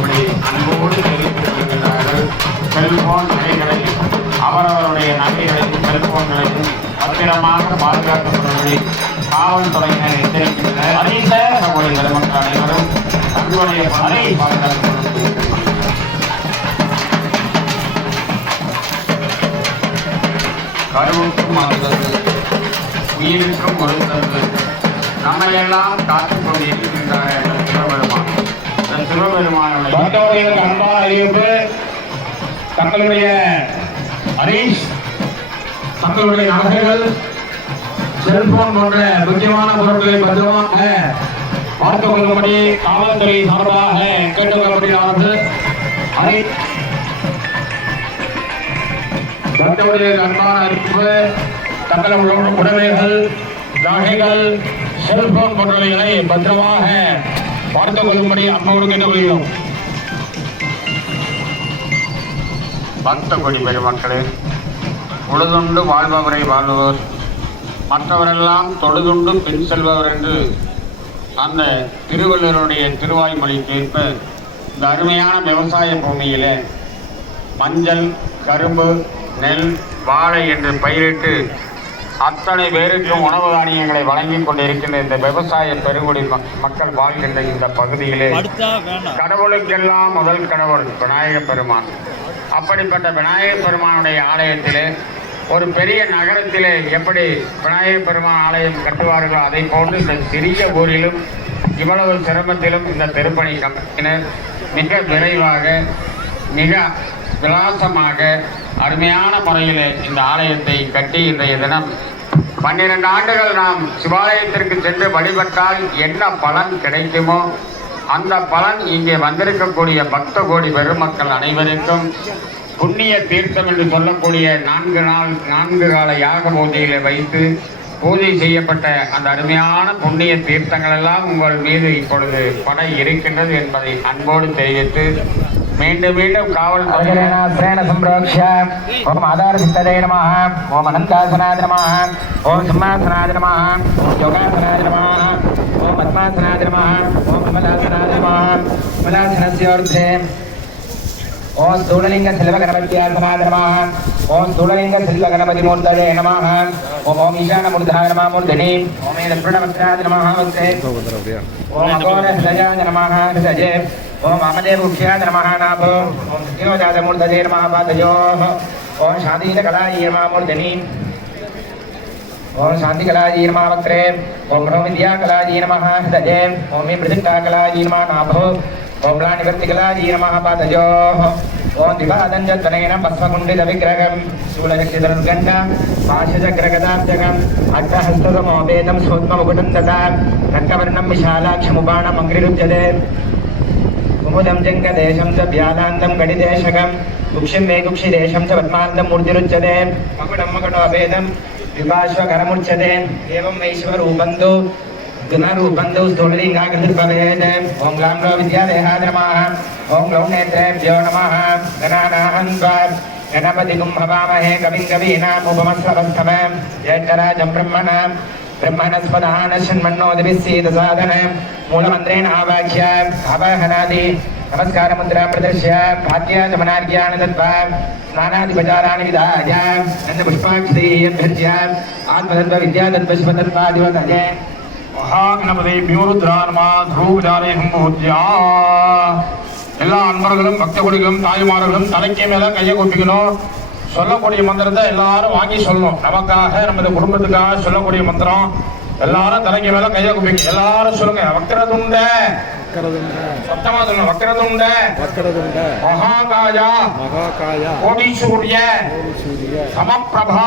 கொள்ளும்படி அன்போடு தெரிவித்துக் கொள்கின்றார்கள். செல்போன் நகைகளையும் அவரவருடைய நகைகளையும் செல்போன்களையும் பத்திரமாக பாதுகாக்கப்படும்படி காவல்துறையினர் எச்சரிக்கின்றனர். அறிந்த நம்முடைய பெருமக்கள் அனைவரும் தங்களுடைய பணத்தை பாதுகாக்கப்படும்படி கருவுக்கும் மறந்தது உயிருக்கும் மறுத்தது நம்மையெல்லாம் காத்துக் கொண்டு இருக்கின்றார் என்ற சிவபெருமான். இந்த சிவபெருமானுடைய அன்பான அறிவிப்பு, தங்களுடைய ஹரீஷ் தங்களுடைய நகைகள் செல்போன் போன்ற முக்கியமான பொருட்களை பத்திரமாக பார்த்துக் கொள்ளும்படி காவல்துறை சார்பாக கேட்டுக்கொள்ளப்படுகிறார்கள். தங்களுடைய அன்பான அறிவிப்பு, தங்களுடைய உடைமைகள் நகைகள் செல்போன் போன்றவைகளை பத்திரமாக பார்த்துக் கொள்ளும்படி அன்போடு கேட்டுக்கொள்கிறோம். பக்த கொடி பெருமக்களே, உழுதுண்டு வாழ்பவரை வாழ்பவர், மற்றவரெல்லாம் தொழுதுண்டு பின் செல்பவர் என்று அந்த திருவள்ளுவருடைய திருவாய்மொழிக்கு ஏற்ப இந்த அருமையான விவசாய பூமியில மஞ்சள், கரும்பு, நெல், வாழை என்று பயிரிட்டு அத்தனை பேருக்கும் உணவு தானியங்களை வழங்கிக் கொண்டிருக்கின்ற இந்த விவசாய பெருங்குடி மக்கள் வாழ்கின்ற இந்த பகுதியிலே கடவுளுக்கெல்லாம் முதல் கடவுள் விநாயகப் பெருமான். அப்படிப்பட்ட விநாயகப் பெருமானுடைய ஆலயத்திலே ஒரு பெரிய நகரத்திலே எப்படி விநாயகப் பெருமான் ஆலயம் கட்டுவார்களோ அதை போன்று இந்த சிறிய ஊரிலும் இவ்வளவு சிரமத்திலும் இந்த திருப்பணி கமிட்டியினர் மிக விரைவாக மிக விலாசமாக அருமையான முறையில் இந்த ஆலயத்தை கட்டி இன்றைய தினம் 12 ஆண்டுகள் நாம் சிவாலயத்திற்கு சென்று வழிபட்டால் என்ன பலன் கிடைக்குமோ அந்த பலன் இங்கே வந்திருக்கக்கூடிய பக்த கோடி பெருமக்கள் அனைவருக்கும் புண்ணிய தீர்த்தம் என்று சொல்லக்கூடிய 4 கால யாக பூஜையில வைத்து பூஜை செய்யப்பட்ட அந்த அருமையான புண்ணிய தீர்த்தங்கள் எல்லாம் உங்கள் மீது இப்பொழுது பட இருக்கின்றது என்பதை அன்போடு தெரிவித்து மீண்டும் மீண்டும் காவல் ஓம் ஆதார சித்ததே நமஹ, ஓம் அனந்தாசனாய நமஹ, ஓம் சிம்மாசனாய நமஹ, ஓம் யோகாசனாய நமஹ, ஓம் பத்மாசனாய நமஹ, ஓம் கமலாசனாய நமஹ, கமலாசனஸ்யோர்த்தே ஓம் ஸ்தூலலிங்க செல்வ கணபதியாசனாய நமஹ, ஓம் ஸ்தூலலிங்க செல்வ கணபதி மூர்த்ததே நமஹ, ஓம் ஈசான மூர்த்தனாய நமஹ மூர்த்தனே, ஓம் லக்ஷ்மணவத்ராய நமஹ வத்ரே, ஓம் அகோர சஜாய நமஹ சஜே, ஓம் அமதே முக்கியாய நமஹ நாபோ, ஓம் சத்யோஜாத மூர்த்ததே நமஹ பாதயோஹ, ஓம் சாந்தீன கலாய நமஹ மூர்த்தனே, ஓம் சாந்தி கலாய நமஹ வக்ரே, ஓம் மனோ வித்யா கலாய நமஹ சஜே, ஓம் பிரதிஷ்டா கலாய நமஹ நாபோ, ஓம் நிவர்த்தி கலாய நமஹ பாதயோஹ, ஓம் திவாதஞ்சத்வனேன பஸ்மகுண்டித விக்கிரகம் சூலசக்திதனுர்கண்டம் பாஷசக்ரகதாப்ஜகம் அட்டஹஸ்தமோபேதம் சூத்மமுகுடம் ததா ரங்கவர்ணம் விஷாலாட்சமுபாணம் அங்கிருஜ்யதே குமுதம் ஜங்கதேசம் ச வியாலாந்தம் கடிதேசகம் குக்ஷிம் மே குக்ஷிதேசம் ச பத்மாந்தம் மூர்த்திருஜ்யதே மகுடம் மகுடோபேதம் விபாஸ்வகரமுச்சதே ஏவம் வைஸ்வரூபந்தோ गुणरूपन्तौ स्थूललिङ्गाकृतिर्भवेत्। ओं ग्लाम्रो विद्यादेहाय नमः। ओं ग्लौं नेत्रेभ्यो नमः। गणानाहं त्वा गणपतिं भवामहे कविं कवीनामुपमश्रवस्तमं ज्येष्ठराजं ब्रह्मणस्पदान षण्मन्नोदिभिस्सीदसादन मूलमन्त्रेण आवाह्य आवाहनादि नमस्कारमुद्रां प्रदर्श्य भाग्याचमनार्घ्यान् दत्त्वा स्नानादिपचाराणि विधाय नन्दपुष्पाक्षिभिर्भ्यर्च्य आत्मतत्त्वविद्यातत्त्वस्वतत्त्वादिवतये மகாகணபதி பியூருத்ரான்மா த்ரூபுஜாரேகம் பூஜ்யா. எல்லா அன்பர்களும் பக்த கொடிகளும் தாய்மார்களும் தலைக்கு மேல கையை கூப்பிக்கணும். சொல்லக்கூடிய மந்திரத்தை எல்லாரும் வாங்கி சொல்லணும். நமக்காக நமது குடும்பத்துக்காக சொல்லக்கூடிய மந்திரம் எல்லாரும் தலைக்கு மேல கையை கூப்பிங்க. எல்லாரும் சொல்லுங்க. வக்ரதுண்ட சத்தமா சொல்லணும். வக்ரதுண்ட மகாகாயா கோடீசூரிய சமப்பிரபா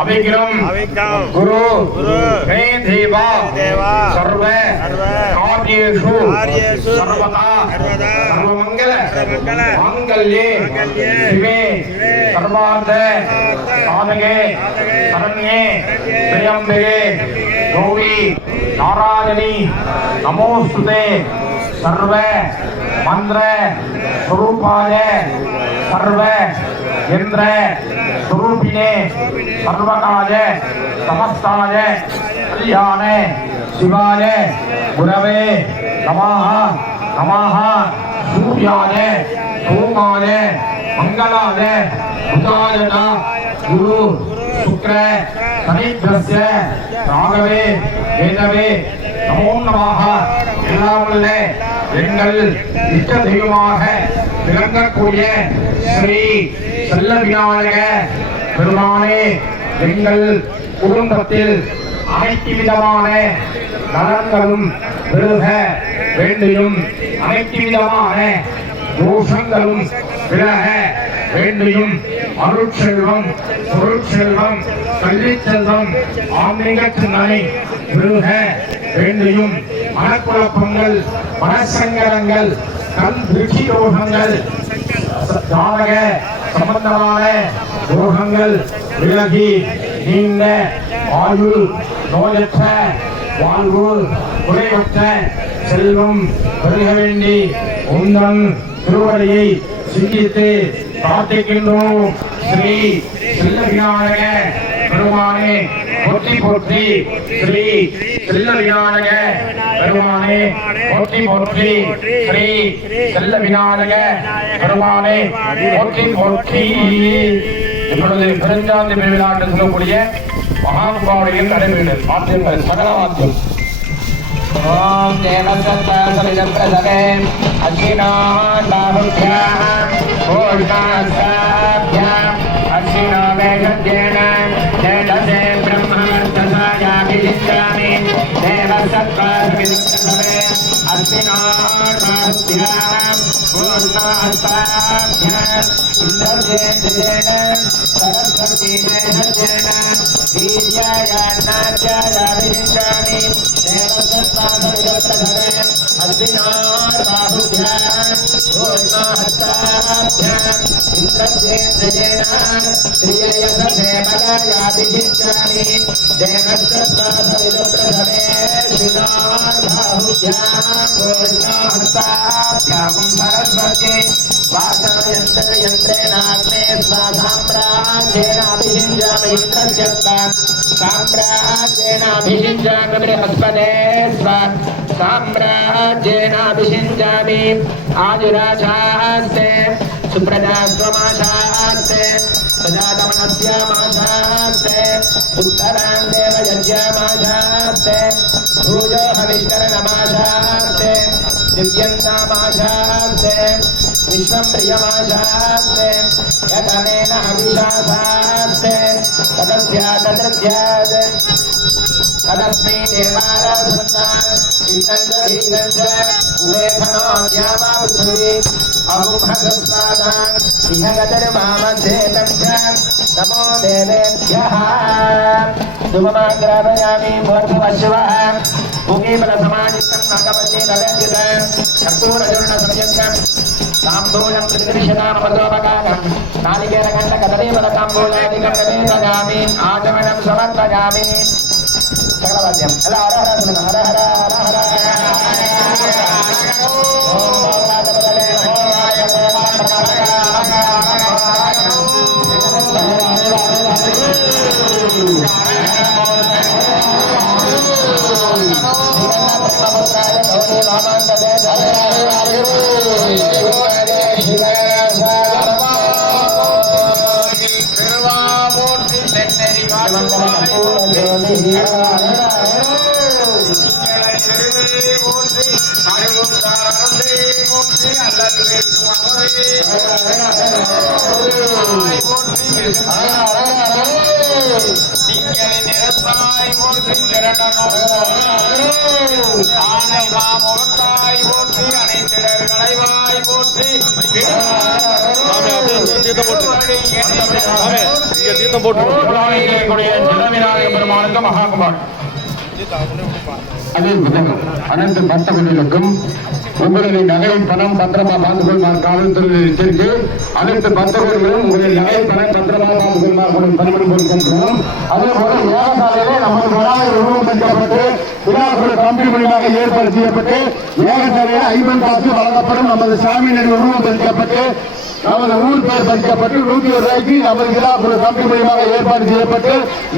அவிக்ரம் குரு ஹே தேவா சர்வ கார்யேஷு சர்வதா சர்வமங்கல மாங்கல்யே சிவே சர்வார்த்த சாதகே சரண்யே திரியம்பகே கௌரி நாராயணி நமோஸ்துதே சர்வ மந்திர ஸ்வரூபாய சர்வ இந்திர ஸ்வரூபிணே சர்வகாய சமஸ்தாய கல்யாண சிவாய குரவே நமஹ நமஹ சூர்யாய சோமாய மங்களாய புதாயன குரு சுக்ர சனித்ரஸ்ய ராகவே வேதவே நமோ நமः. எல்லாமுள்ள எங்கள் இஷ்ட தெய்வமாக விளங்கக்கூடிய ஸ்ரீ செல்ல விநாயக பெருமானே, எங்கள் குடும்பத்தில் அனைத்து விதமான நலன்களும் பெருக வேண்டியும் அனைத்து விதமான தோஷங்களும் விலக வேண்டியும் அருட்செல்வம் பொருட்செல்வம் கல்விச்செல்வம் ஆன்மீக சிந்தனை பெருக வேண்டியும் மனக்குழப்பங்கள் மனசங்கடங்கள் கண் திருச்சி தோஷங்கள் ஜாதக சம்பந்தமான தோஷங்கள் விலகி நீண்ட ஆயுள் நோயற்ற வாழ்வு குறைவற்ற செல்வம் பெருக வேண்டி உந்தன் திருவடியை சிந்தித்து பிரார்த்திக்கின்றோம். ஸ்ரீ செல்ல விநாயக பெருமானே போற்றி போற்றி. ஸ்ரீ செல்ல விநாயக பெருமானே போற்றி போற்றி. ஸ்ரீ செல்ல விநாயக பெருமானே போற்றி போற்றி. இப்பொழுது பெருஞ்சாந்தி பெருவிழாண்டு சொல்லக்கூடிய மகாபாவனையில் நடைபெறுகிறது. வாத்தியங்கள் சகல வாத்தியம். ஓம் தேவசத்தமிதம் பிரதமே அர்ச்சினாண்டாபுத்யாம் ஓர்காஸ்தாப்யாம் அர்ச்சினோ வேகத்யேன தேதசே பிரம்மர்த்தசாயாபிதிஷ்யாமி தேவசத்தமிதம் பிரதமே அர்ச்சினாண்டாபுத்யாம் ஓர்காஸ்தாப்யாம் இந்தர்ஜேன சரஸ்வதி மேதஜேன வீர்யாயான்னாச்சாயாபிதிஷ்யாமி साम्राज्येनाभिषिञ्चामि आजुराशास्ते सुप्रजास्त्वमाशास्ते सजातमनस्यामाशास्ते उत्तरां देवयज्ञामाशास्ते भूयो हविष्करणमाशास्ते दिव्यन्तामाशास्ते विश्वं प्रियमाशास्ते यतनेन हविषाशास्ते तदस्यादृत्यात् तदस्मै देवाराधनान् इन्दन्द्रहीनञ्च उमेधनोऽद्यावापृथिवी अमुमहस्तादान् इह गतिर्मामसेतं च नमो देवेभ्यः शुभमाग्रापयामि भूर्भुवश्वः भूमिबलसमाजितं नागवती नवेद्यतं कर्पूरचूर्णसंयुक्तं ताम्बूलं प्रतिदिशतामपदोपकाकं नालिकेरकण्डकदलीफलताम्बूलादिकं नवेदयामि आचमनं समर्पयामि. சகலவாத்தியம் எல்லாம் ஹர ஹர சொல்லுங்க. ஹர ஹர ஹர ஹர பெருமானுக்கு மகாகுமார் அனைத்து பக்தர்களுக்கும் உங்களுடைய நகை பணம் பத்திரமா பார்த்து கொள்வார் காவல்துறை எச்சரிக்கை. அனைத்து பக்தர்களும் உங்களுடைய நகை பணம் பத்திரமா பார்த்து கொள்வார் பணிபடி கொடுக்கின்றோம். அதே போல ஏகசாலையிலே நமது விழாவில் உருவமைக்கப்பட்டு விழாக்கள் கம்பெனி மூலியமாக ஏற்பாடு செய்யப்பட்டு ஏகசாலையில ஐம்பன் காசு வழங்கப்படும். நமது சாமியினர் உருவமைக்கப்பட்டு நமது ஊர் பெயர் பதிக்கப்பட்டு 101 ரூபாய்க்கு நமது விழாக்குழு கம்பெனி மூலியமாக ஏற்பாடு செய்யப்பட்டு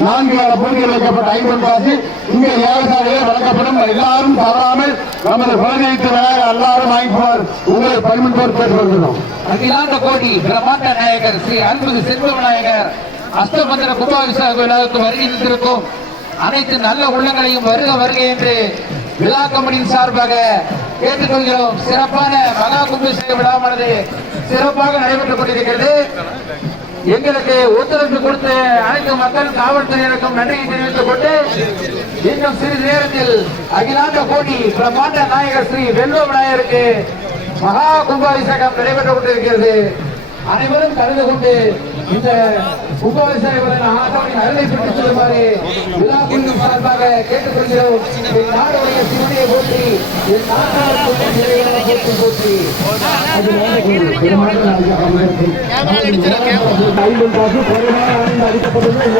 4 கால பூஜைகள் வைக்கப்பட்ட 50 காசு இங்கே ஏகசாலையிலே வழங்கப்படும். எல்லாரும் தவறாமல் நமது குலதெய்வத்தை எல்லாரும் வாங்கிக்குவார். உங்களை பதிமூணு பேர் வருகிறோம். அகிலாண்ட கோடி பிரம்மாண்ட நாயகர் ஸ்ரீ அன்புது செல்வ விநாயகர் அஷ்டபந்தர கும்பாபிஷேக விழாவுக்கு வருகின்றிருக்கும் அனைத்து நல்ல உள்ளங்களையும் வருக வருக என்று விழா கமிட்டியின் சார்பாக கேட்டுக்கொள்கிறோம். சிறப்பான மகா கும்பாபிஷேக விழாவானது சிறப்பாக நடைபெற்றுக் கொண்டிருக்கிறது. எங்களுக்கு ஒத்துழைப்பு கொடுத்த அனைத்து மக்கள் காவல்துறையினருக்கும் நன்றியை தெரிவித்துக் கொண்டு இன்னும் சிறிது நேரத்தில் அகிலாண்ட கோடி பிரம்மாண்ட நாயகர் ஸ்ரீ வெல்வ விநாயகருக்கு மகா கும்பாபிஷேகம் நடைபெற்றுக் கொண்டிருக்கிறது. அனைவரும் கலந்து கொண்டு இந்த கும்பாபிஷேகம் அருளை பெற்றுச் செல்லுமாறு விழா குழு சார்பாக கேட்டுக்கொள்கிறோம். என் நாடுடைய சிவனையை போற்றி என் நாட்டாளர் போற்றி ஐம்பது காசு 16 அடிக்கப்பட்டது.